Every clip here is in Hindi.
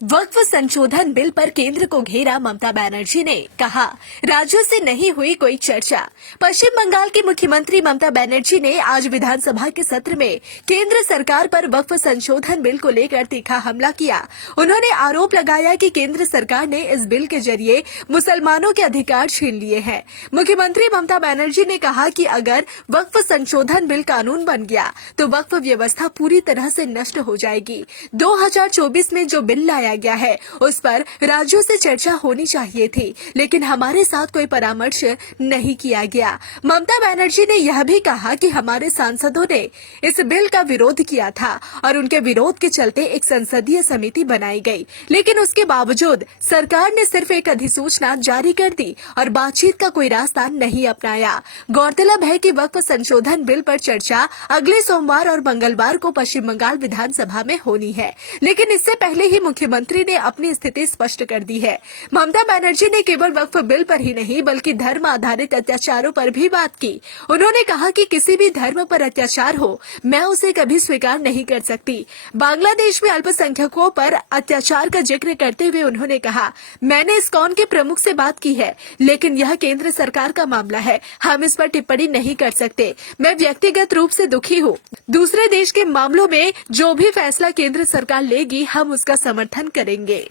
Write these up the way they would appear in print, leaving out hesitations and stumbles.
वक्फ संशोधन बिल पर केंद्र को घेरा ममता बनर्जी ने कहा, राज्यों से नहीं हुई कोई चर्चा। पश्चिम बंगाल की मुख्यमंत्री ममता बनर्जी ने आज विधानसभा के सत्र में केंद्र सरकार पर वक्फ संशोधन बिल को लेकर तीखा हमला किया। उन्होंने आरोप लगाया कि केंद्र सरकार ने इस बिल के जरिए मुसलमानों के अधिकार छीन लिए हैं। मुख्यमंत्री ममता बनर्जी ने कहा कि अगर वक्फ संशोधन बिल कानून बन गया तो वक्फ व्यवस्था पूरी तरह से नष्ट हो जाएगी। 2024 में जो बिल लाया गया है उस पर राज्यों से चर्चा होनी चाहिए थी, लेकिन हमारे साथ कोई परामर्श नहीं किया गया। ममता बनर्जी ने यह भी कहा कि हमारे सांसदों ने इस बिल का विरोध किया था और उनके विरोध के चलते एक संसदीय समिति बनाई गई, लेकिन उसके बावजूद सरकार ने सिर्फ एक अधिसूचना जारी कर दी और बातचीत का कोई रास्ता नहीं अपनाया। गौरतलब है कि वक्फ संशोधन बिल पर चर्चा अगले सोमवार और मंगलवार को पश्चिम बंगाल विधानसभा में होनी है, लेकिन इससे पहले ही मुख्यमंत्री ने अपनी स्थिति स्पष्ट कर दी है। ममता बनर्जी ने केवल वक्फ बिल पर ही नहीं बल्कि धर्म आधारित अत्याचारों पर भी बात की। उन्होंने कहा कि किसी भी धर्म पर अत्याचार हो, मैं उसे कभी स्वीकार नहीं कर सकती। बांग्लादेश में अल्पसंख्यकों पर अत्याचार का जिक्र करते हुए उन्होंने कहा, मैंने इस्कॉन के प्रमुख से बात की है, लेकिन यह केंद्र सरकार का मामला है, हम इस पर टिप्पणी नहीं कर सकते। मैं व्यक्तिगत रूप से दुखी हूँ। दूसरे देश के मामलों में जो भी फैसला केंद्र सरकार लेगी हम उसका समर्थन करेंगे।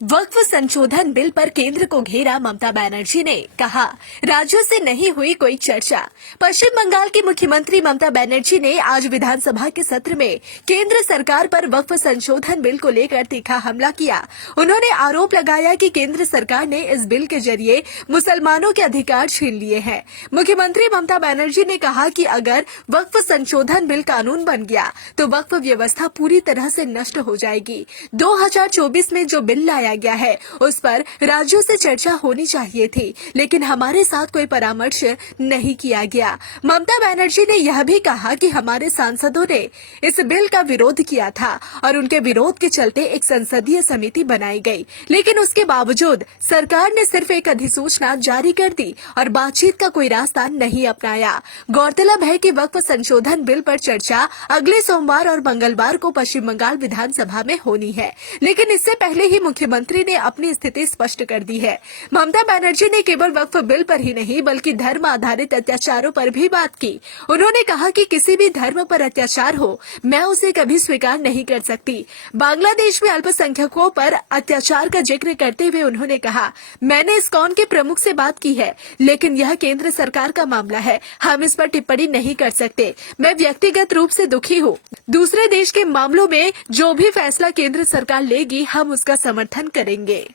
वक्फ संशोधन बिल पर केंद्र को घेरा ममता बनर्जी ने कहा, राज्यों से नहीं हुई कोई चर्चा। पश्चिम बंगाल की मुख्यमंत्री ममता बनर्जी ने आज विधानसभा के सत्र में केंद्र सरकार पर वक्फ संशोधन बिल को लेकर तीखा हमला किया। उन्होंने आरोप लगाया कि केंद्र सरकार ने इस बिल के जरिए मुसलमानों के अधिकार छीन लिए हैं। मुख्यमंत्री ममता बनर्जी ने कहा कि अगर वक्फ संशोधन बिल कानून बन गया तो वक्फ व्यवस्था पूरी तरह से नष्ट हो जाएगी। 2024 में जो बिल लाया गया है उस पर राज्यों से चर्चा होनी चाहिए थी, लेकिन हमारे साथ कोई परामर्श नहीं किया गया। ममता बनर्जी ने यह भी कहा कि हमारे सांसदों ने इस बिल का विरोध किया था और उनके विरोध के चलते एक संसदीय समिति बनाई गई, लेकिन उसके बावजूद सरकार ने सिर्फ एक अधिसूचना जारी कर दी और बातचीत का कोई रास्ता नहीं अपनाया। गौरतलब है कि वक्फ संशोधन बिल पर चर्चा अगले सोमवार और मंगलवार को पश्चिम बंगाल विधानसभा में होनी है, लेकिन इससे पहले ही मुख्यमंत्री ने अपनी स्थिति स्पष्ट कर दी है। ममता बनर्जी ने केवल वक्फ बिल पर ही नहीं बल्कि धर्म आधारित अत्याचारों पर भी बात की। उन्होंने कहा कि किसी भी धर्म पर अत्याचार हो, मैं उसे कभी स्वीकार नहीं कर सकती। बांग्लादेश में अल्पसंख्यकों पर अत्याचार का जिक्र करते हुए उन्होंने कहा, मैंने इस्कॉन के प्रमुख से बात की है, लेकिन यह केंद्र सरकार का मामला है, हम इस पर टिप्पणी नहीं कर सकते। मैं व्यक्तिगत रूप से दुखी हूँ। दूसरे देश के मामलों में जो भी फैसला केंद्र सरकार लेगी हम उसका समर्थन करेंगे।